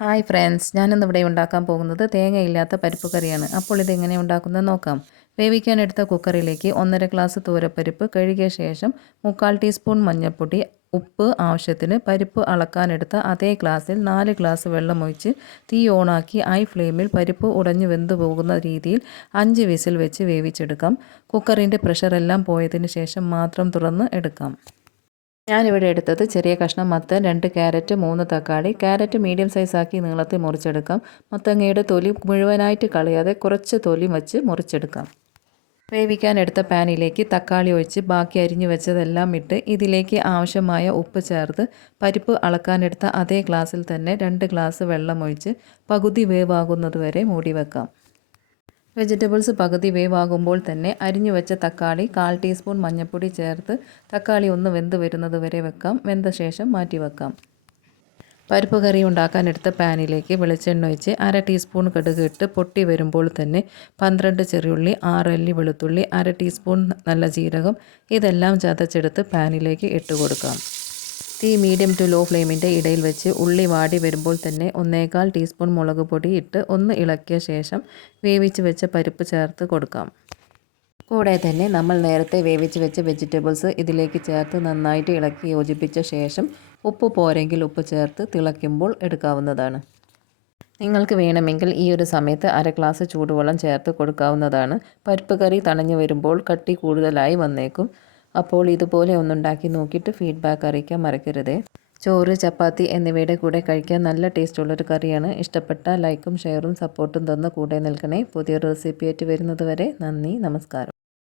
Hi friends, ഞാനിന്നിവിടെ ഉണ്ടാക്കാൻ പോകുന്നത് തേങ്ങയില്ലാത്ത പരിപ്പ് കറിയാണ്. അപ്പോൾ ഇതെങ്ങനെ ഉണ്ടാക്കുന്നത് നോക്കാം. വേവിക്കാനെടുത്ത കുക്കറിലേക്ക് 1.5 ഗ്ലാസ് തൂരപ്പരിപ്പ് കഴുകിയ ശേഷം 3/4 ടീസ്പൂൺ മഞ്ഞൾപ്പൊടി, ഉപ്പ് ആവശ്യത്തിന്, പരിപ്പ് അളക്കാനെടുത്ത അതേ ഗ്ലാസ്സിൽ 4 ഗ്ലാസ് വെള്ളമൊഴിച്ച് തീ ഓണാക്കി ഹൈ ഫ്ലെയിമിൽ പരിപ്പ് ഉടഞ്ഞു വെന്തു പോകുന്ന രീതിയിൽ 5 വിസിൽ വെച്ച് വേവിച്ചെടുക്കാം. കുക്കറിൻ്റെ പ്രഷറെല്ലാം പോയതിന് ശേഷം മാത്രം തുറന്ന് എടുക്കാം. ഞാനിവിടെ എടുത്തത് ചെറിയ കഷ്ണം മത്തൻ, 2 ക്യാരറ്റ്, 3 തക്കാളി. ക്യാരറ്റ് മീഡിയം സൈസാക്കി നീളത്തിൽ മുറിച്ചെടുക്കാം. മത്തങ്ങയുടെ തൊലി മുഴുവനായിട്ട് കളയാതെ കുറച്ച് തൊലി വച്ച് മുറിച്ചെടുക്കാം. വേവിക്കാൻ എടുത്ത പാനിലേക്ക് തക്കാളി ഒഴിച്ച് ബാക്കി അരിഞ്ഞു വെച്ചതെല്ലാം ഇട്ട് ഇതിലേക്ക് ആവശ്യമായ ഉപ്പ് ചേർത്ത് പരിപ്പ് അളക്കാനെടുത്ത അതേ ഗ്ലാസ്സിൽ തന്നെ 2 ഗ്ലാസ് വെള്ളം ഒഴിച്ച് പകുതി വേവാകുന്നതുവരെ മൂടി വെക്കാം. വെജിറ്റബിൾസ് പകുതി വേവാകുമ്പോൾ തന്നെ അരിഞ്ഞു വെച്ച തക്കാളി 1/4 ടീസ്പൂൺ മഞ്ഞൾപ്പൊടി ചേർത്ത് തക്കാളി ഒന്ന് വെന്ത് വരുന്നത് വരെ വെക്കാം. വെന്ത ശേഷം മാറ്റി വെക്കാം. പരിപ്പ് കറി ഉണ്ടാക്കാനെടുത്ത പാനിലേക്ക് വെളിച്ചെണ്ണ ഒഴിച്ച് 1/2 ടീസ്പൂൺ കടുക് ഇട്ട് പൊട്ടി വരുമ്പോൾ തന്നെ 12 ചെറിയുള്ളി, 6 അല്ലി വെളുത്തുള്ളി, 1/2 ടീസ്പൂൺ നല്ല ജീരകം ഇതെല്ലാം ചതച്ചെടുത്ത് പാനിലേക്ക് ഇട്ട് കൊടുക്കാം. തീ മീഡിയം ടു ലോ ഫ്ലെയിമിൻ്റെ ഇടയിൽ വെച്ച് ഉള്ളി വാടി വരുമ്പോൾ തന്നെ 1/4 ടീസ്പൂൺ മുളക് പൊടി ഇട്ട് ഒന്ന് ഇളക്കിയ ശേഷം വേവിച്ച് വെച്ച പരിപ്പ് ചേർത്ത് കൊടുക്കാം. കൂടെ തന്നെ നമ്മൾ നേരത്തെ വേവിച്ച് വെച്ച വെജിറ്റബിൾസ് ഇതിലേക്ക് ചേർത്ത് നന്നായിട്ട് ഇളക്കി യോജിപ്പിച്ച ശേഷം ഉപ്പ് പോരെങ്കിൽ ഉപ്പ് ചേർത്ത് തിളയ്ക്കുമ്പോൾ എടുക്കാവുന്നതാണ്. നിങ്ങൾക്ക് വേണമെങ്കിൽ ഈ ഒരു സമയത്ത് 1/2 ഗ്ലാസ് ചൂടുവെള്ളം ചേർത്ത് കൊടുക്കാവുന്നതാണ്. പരിപ്പ് കറി തണിഞ്ഞു വരുമ്പോൾ കട്ടി കൂടുതലായി വന്നേക്കും. അപ്പോൾ ഇതുപോലെ ഒന്നുണ്ടാക്കി നോക്കിയിട്ട് ഫീഡ്ബാക്ക് അറിയിക്കാൻ മറക്കരുതേ. ചോറ്, ചപ്പാത്തി എന്നിവയുടെ കൂടെ കഴിക്കാൻ നല്ല ടേസ്റ്റുള്ളൊരു കറിയാണ്. ഇഷ്ടപ്പെട്ട ലൈക്കും ഷെയറും സപ്പോർട്ടും തന്ന് കൂടെ നിൽക്കണേ. പുതിയൊരു റെസിപ്പിയായിട്ട് വരുന്നത് വരെ നന്ദി, നമസ്കാരം.